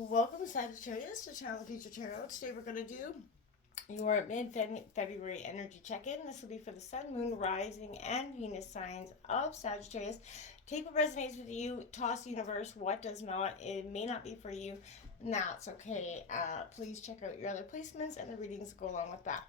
Welcome Sagittarius to Channel Future Tarot. Today we're going to do your mid-February energy check-in. This will be for the Sun, Moon, Rising, and Venus signs of Sagittarius. Take what resonates with you, toss the universe what does not. It may not be for you. That's okay. Please check out your other placements and the readings go along with that.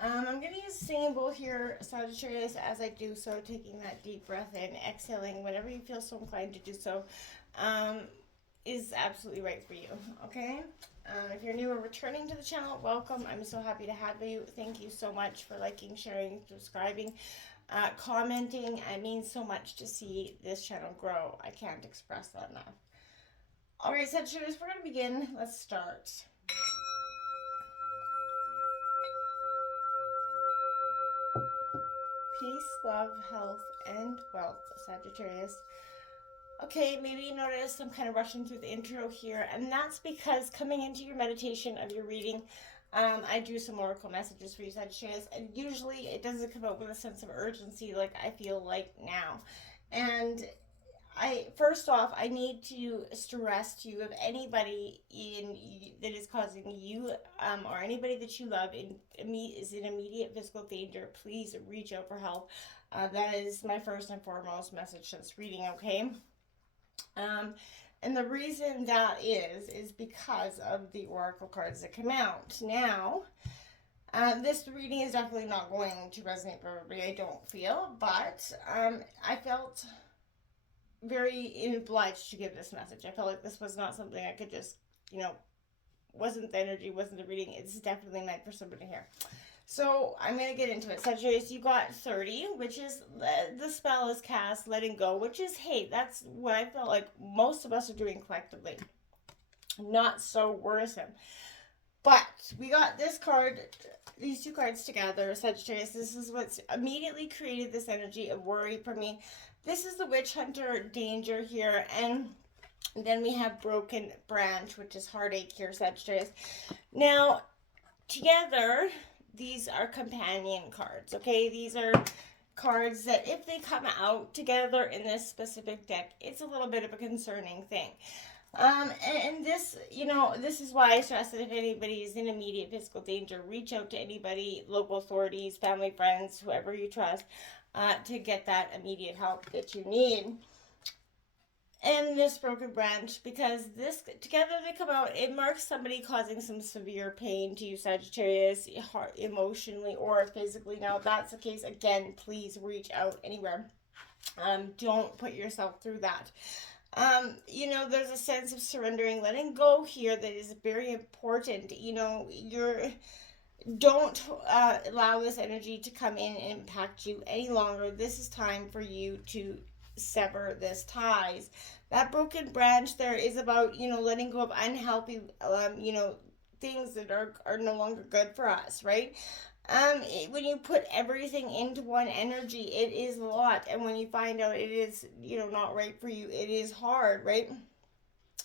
I'm going to use the singing bowl here, Sagittarius, as I do so, taking that deep breath in, exhaling, whenever you feel so inclined to do so. Is absolutely right for you, okay? If you're new or returning to the channel, welcome. I'm so happy to have you. Thank you so much for liking, sharing, subscribing, commenting. It means so much to see this channel grow. I can't express that enough. All right, Sagittarius, we're going to begin. Let's start. Peace, love, health, and wealth, Sagittarius. Okay, maybe you notice I'm kind of rushing through the intro here, and that's because coming into your meditation of your reading, I drew some oracle messages for you, Sagittarius, and usually it doesn't come out with a sense of urgency like I feel like now. And first off, I need to stress to you, if anybody that is causing you or anybody that you love is in immediate physical danger, please reach out for help. That is my first and foremost message to this reading, okay? And the reason that is because of the oracle cards that come out. Now, this reading is definitely not going to resonate for everybody, I don't feel, but I felt very obliged to give this message. I felt like this was not something I could just, wasn't the energy, wasn't the reading. It's definitely meant for somebody here. So I'm going to get into it. Sagittarius, you got 30, which is the spell is cast, letting go, which is, hey, that's what I felt like most of us are doing collectively. Not so worrisome. But we got this card, these two cards together, Sagittarius. This is what's immediately created this energy of worry for me. This is the witch hunter danger here. And then we have broken branch, which is heartache here, Sagittarius. Now, together, these are companion cards, okay? These are cards that if they come out together in this specific deck, it's a little bit of a concerning thing. And this, this is why I stress that if anybody is in immediate physical danger, reach out to anybody, local authorities, family, friends, whoever you trust, to get that immediate help that you need. And this broken branch, because this together they come out, it marks somebody causing some severe pain to you, Sagittarius, emotionally or physically. Now, if that's the case, again, please reach out anywhere. Don't put yourself through that. There's a sense of surrendering, letting go here that is very important. Don't allow this energy to come in and impact you any longer. This is time for you to sever this ties. That broken branch there is about, letting go of unhealthy, things that are no longer good for us, right? When you put everything into one energy, it is a lot. And when you find out it is, not right for you, it is hard, right?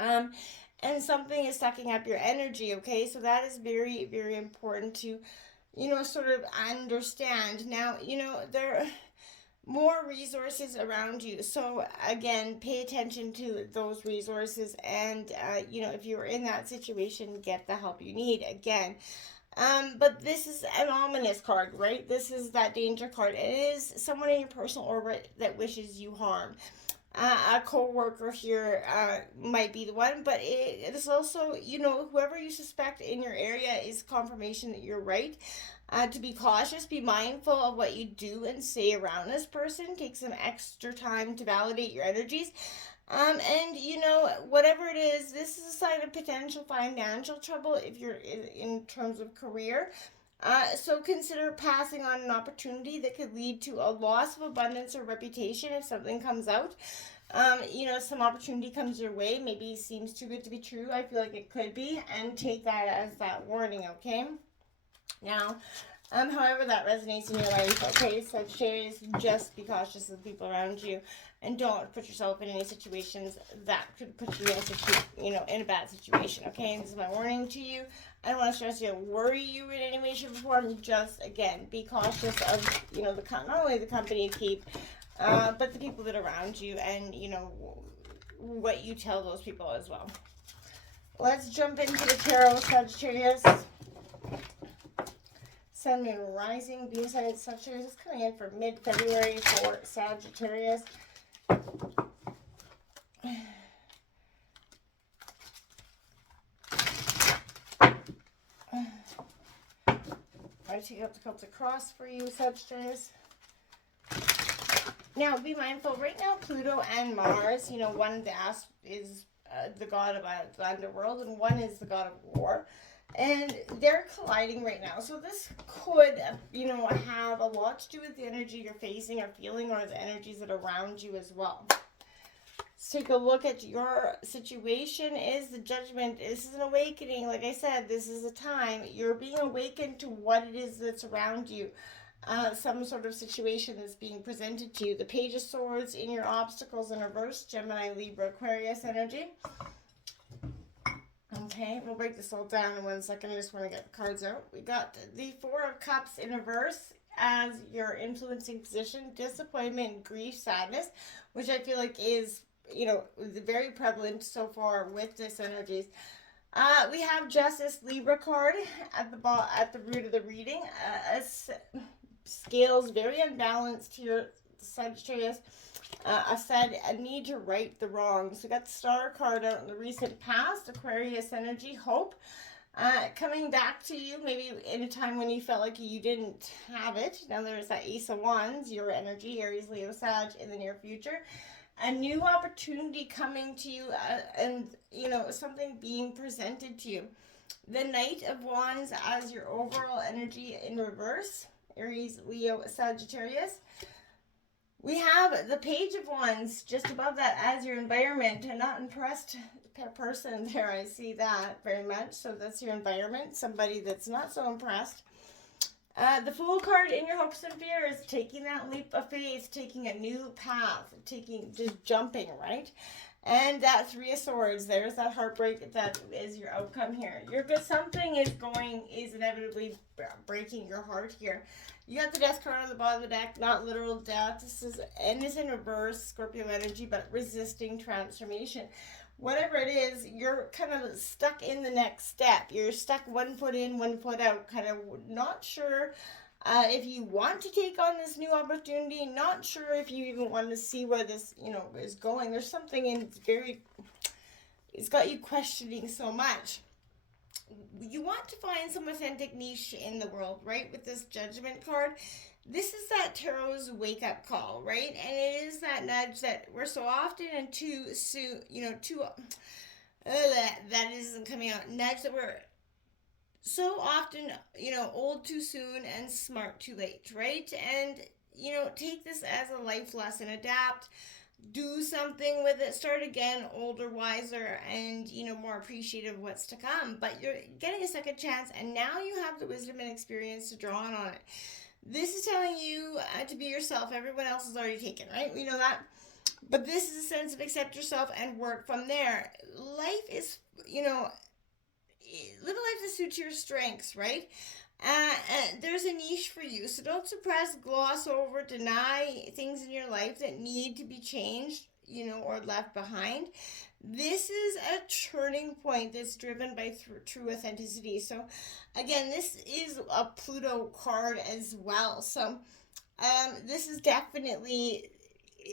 And something is sucking up your energy, okay? So that is very, very important to, sort of understand. Now, there are more resources around you. So again, pay attention to those resources. And, if you're in that situation, get the help you need. Again, but this is an ominous card, right? This is that danger card. It is someone in your personal orbit that wishes you harm. A co-worker here might be the one, but it is also, whoever you suspect in your area is confirmation that you're right. To be cautious, be mindful of what you do and say around this person. Take some extra time to validate your energies. And, whatever it is, this is a sign of potential financial trouble if you're in terms of career. So consider passing on an opportunity that could lead to a loss of abundance or reputation if something comes out. Some opportunity comes your way, maybe seems too good to be true. I feel like it could be, and take that as that warning, okay? Now, however that resonates in your life, okay, Sagittarius, just be cautious of the people around you, and don't put yourself in any situations that could put you in a bad situation, okay? This is my warning to you. I don't want to stress you, worry you in any way, shape, or form. Just, again, be cautious of, not only the company you keep, but the people that are around you, and, what you tell those people as well. Let's jump into the tarot, Sagittarius. Sun, Moon, Rising, Venus, Sagittarius is coming in for mid-February for Sagittarius. I take out the Celtic Cross for you, Sagittarius. Now, be mindful, right now, Pluto and Mars, you know, one is the god of the underworld, and one is the god of war. And they're colliding right now. So this could, you know, have a lot to do with the energy you're facing or feeling, or the energies that are around you as well. Let's take a look at your situation. Is the Judgment. This is an awakening. Like I said, this is a time you're being awakened to what it is that's around you. Some sort of situation that's being presented to you. The Page of Swords in your obstacles in reverse. Gemini, Libra, Aquarius energy. Okay, we'll break this all down in 1 second. I just want to get the cards out. We got the Four of Cups in reverse as your influencing position. Disappointment, grief, sadness, which I feel like is, you know, very prevalent so far with this energies. We have Justice, Libra card at the root of the reading. Scales very unbalanced here, Sagittarius. A need to right the wrongs. We got the Star card out in the recent past. Aquarius energy, hope. Coming back to you maybe in a time when you felt like you didn't have it. Now there's that Ace of Wands, your energy, Aries, Leo, Sag in the near future. A new opportunity coming to you, and, you know, something being presented to you. The Knight of Wands as your overall energy in reverse. Aries, Leo, Sagittarius. We have the Page of Wands just above that as your environment. A not impressed person there. I see that very much. So that's your environment. Somebody that's not so impressed. The Fool card in your hopes and fears. Taking that leap of faith. Taking a new path. Just jumping, right? And that Three of Swords. There's that heartbreak that is your outcome here. Something is inevitably breaking your heart here. You got the Death card on the bottom of the deck, not literal death. This is in reverse, Scorpio energy, but resisting transformation. Whatever it is, you're kind of stuck in the next step. You're stuck 1 foot in, 1 foot out, kind of not sure if you want to take on this new opportunity, not sure if you even want to see where this, you know, is going. There's something it's got you questioning so much. You want to find some authentic niche in the world, right? With this Judgment card, this is that tarot's wake-up call, right? And it is that nudge that we're so often and too soon, you know, that isn't coming out. Nudge that we're so often, you know, old too soon and smart too late, right? And, you know, take this as a life lesson. Adapt. Do something with it, start again, older, wiser, and, you know, more appreciative of what's to come. But you're getting a second chance, and now you have the wisdom and experience to draw on it. This is telling you to be yourself. Everyone else is already taken, right? We know that. But this is a sense of accept yourself and work from there. Life is, you know, live a life that suits your strengths, right? And there's a niche for you, so don't suppress, gloss over, deny things in your life that need to be changed, you know, or left behind. This is a turning point that's driven by true authenticity. So again, this is a Pluto card as well. So this is definitely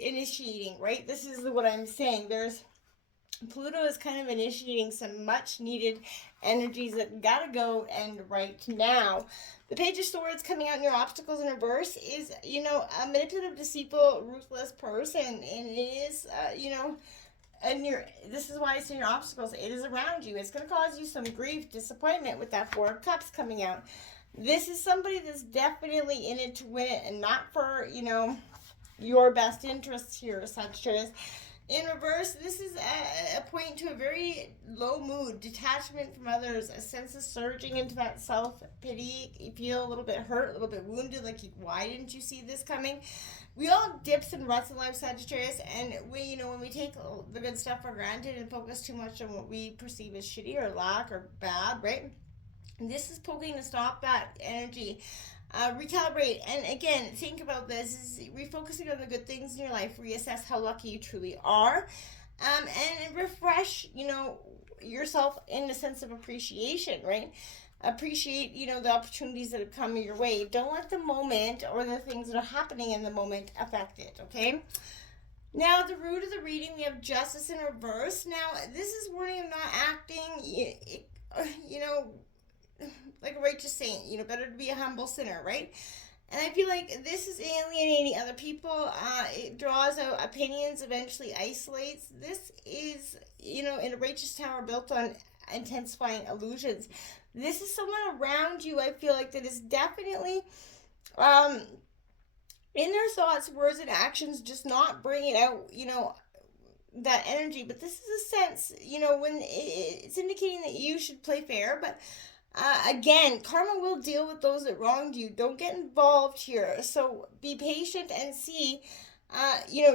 initiating, right? This is what I'm saying. Pluto is kind of initiating some much needed energies that gotta go and right now. The Page of Swords coming out in your obstacles in reverse is, you know, a manipulative, deceitful, ruthless person. And it is, you know, this is why it's in your obstacles. It is around you. It's going to cause you some grief, disappointment with that Four of Cups coming out. This is somebody that's definitely in it to win it and not for, you know, your best interests here, Sagittarius. In reverse, this is a point to a very low mood, detachment from others, a sense of surging into that self-pity. You feel a little bit hurt, a little bit wounded, like, why didn't you see this coming? We all dips and ruts in life, Sagittarius, and when we take the good stuff for granted and focus too much on what we perceive as shitty or lack or bad, right? And this is poking to stop that energy. Recalibrate, and again, think about this. Is refocusing on the good things in your life. Reassess how lucky you truly are, and refresh. You know, yourself in a sense of appreciation, right? Appreciate, the opportunities that have come your way. Don't let the moment or the things that are happening in the moment affect it, okay? Now, the root of the reading, we have justice in reverse. Now, this is warning of not acting, like a righteous saint. Better to be a humble sinner, right? And I feel like this is alienating other people. It draws out opinions, eventually isolates. This is, in a righteous tower built on intensifying illusions. This is someone around you, I feel like, that is definitely in their thoughts, words, and actions, just not bringing out, that energy. But this is a sense, when it's indicating that you should play fair. But again, karma will deal with those that wronged you. Don't get involved here. So be patient and see,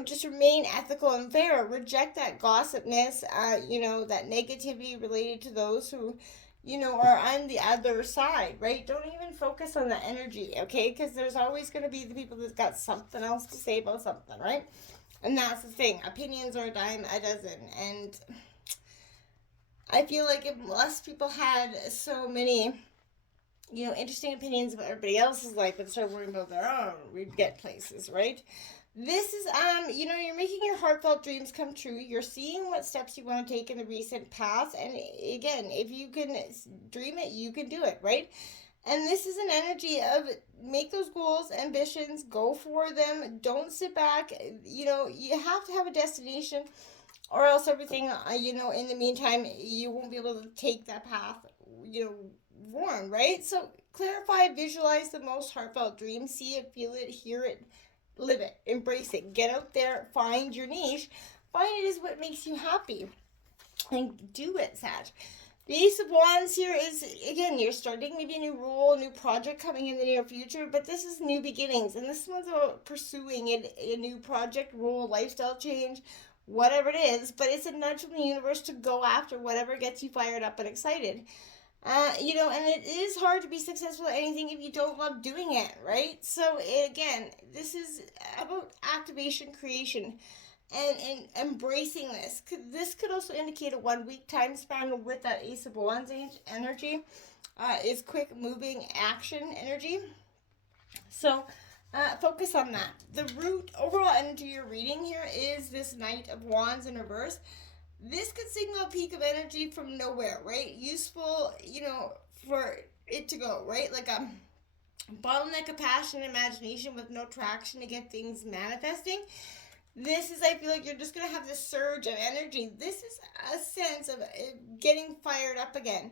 just remain ethical and fair. Reject that gossipness, that negativity related to those who, are on the other side, right? Don't even focus on the energy, okay? Because there's always going to be the people that's got something else to say about something, right? And that's the thing. Opinions are a dime a dozen. And I feel like if less people had so many, interesting opinions about everybody else's life and start worrying about their own, we'd get places, right? This is, you're making your heartfelt dreams come true. You're seeing what steps you want to take in the recent past. And again, if you can dream it, you can do it, right? And this is an energy of make those goals, ambitions, go for them. Don't sit back. You have to have a destination, or else everything, in the meantime, you won't be able to take that path, warm, right? So clarify, visualize the most heartfelt dream. See it, feel it, hear it, live it, embrace it. Get out there, find your niche. Find it is what makes you happy. And do it, Sag. The Ace of Wands here is, again, you're starting maybe a new role, a new project coming in the near future, but this is new beginnings. And this one's about pursuing a new project, role, lifestyle change, whatever it is. But it's a nudge from the universe to go after whatever gets you fired up and excited. And it is hard to be successful at anything if you don't love doing it, right? So, again, this is about activation, creation, and embracing this. This could also indicate a 1 week time span with that Ace of Wands energy. Is quick moving action energy. So, focus on that. The root overall energy you're reading here is this Knight of Wands in reverse. This could signal a peak of energy from nowhere, right? Useful, for it to go, right? Like a bottleneck of passion and imagination with no traction to get things manifesting. This is, I feel like you're just going to have this surge of energy. This is a sense of getting fired up again.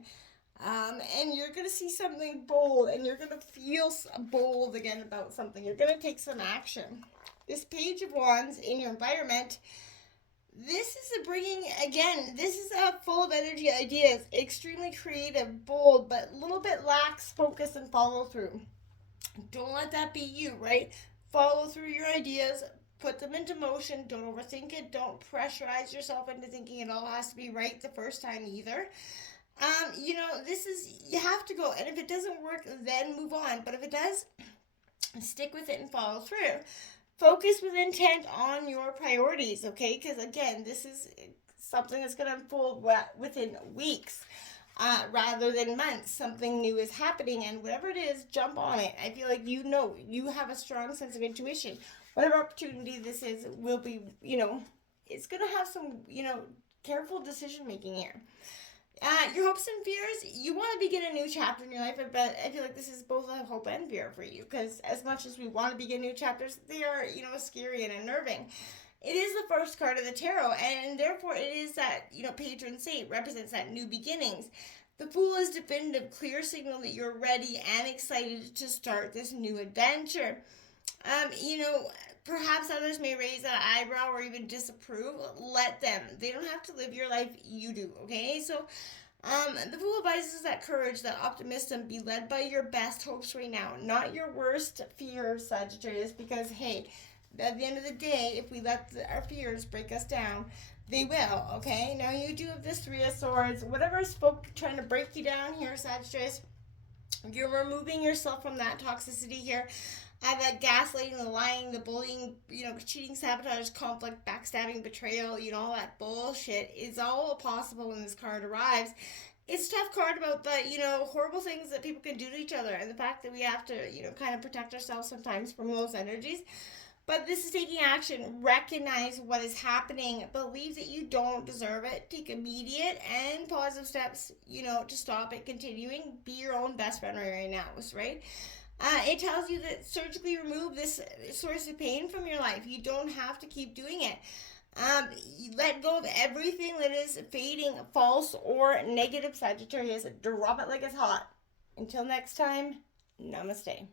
And you're going to see something bold, and you're going to feel bold again about something. You're going to take some action. This Page of Wands in your environment, this is full of energy, ideas, extremely creative, bold, but a little bit lacks focus and follow through. Don't let that be you, right? Follow through your ideas, put them into motion, don't overthink it, don't pressurize yourself into thinking it all has to be right the first time either. You have to go, and if it doesn't work, then move on. But if it does, stick with it and follow through. Focus with intent on your priorities, okay? Because, again, this is something that's going to unfold within weeks rather than months. Something new is happening, and whatever it is, jump on it. I feel like you have a strong sense of intuition. Whatever opportunity this is will be, it's going to have some, careful decision-making here. Your hopes and fears, you want to begin a new chapter in your life. I feel like this is both a hope and fear for you, because as much as we want to begin new chapters, they are, scary and unnerving. It is the first card of the tarot, and therefore it is that, patron saint represents that new beginnings. The Fool is definitive, clear signal that you're ready and excited to start this new adventure. Perhaps others may raise an eyebrow or even disapprove. Let them. They don't have to live your life. You do, okay? So, the Fool advises that courage, that optimism, be led by your best hopes right now, not your worst fears, Sagittarius, because, hey, at the end of the day, if we let our fears break us down, they will, okay? Now, you do have this Three of Swords. Whatever is trying to break you down here, Sagittarius, you're removing yourself from that toxicity here. That gaslighting, the lying, the bullying, you know, cheating, sabotage, conflict, backstabbing, betrayal, you know, all that bullshit is all possible when this card arrives. It's a tough card about the, you know, horrible things that people can do to each other and the fact that we have to, you know, kind of protect ourselves sometimes from those energies. But this is taking action. Recognize what is happening. Believe that you don't deserve it. Take immediate and positive steps, you know, to stop it continuing. Be your own best friend right now, right? It tells you that surgically remove this source of pain from your life. You don't have to keep doing it. Let go of everything that is fading, false, or negative, Sagittarius. Drop it like it's hot. Until next time, namaste.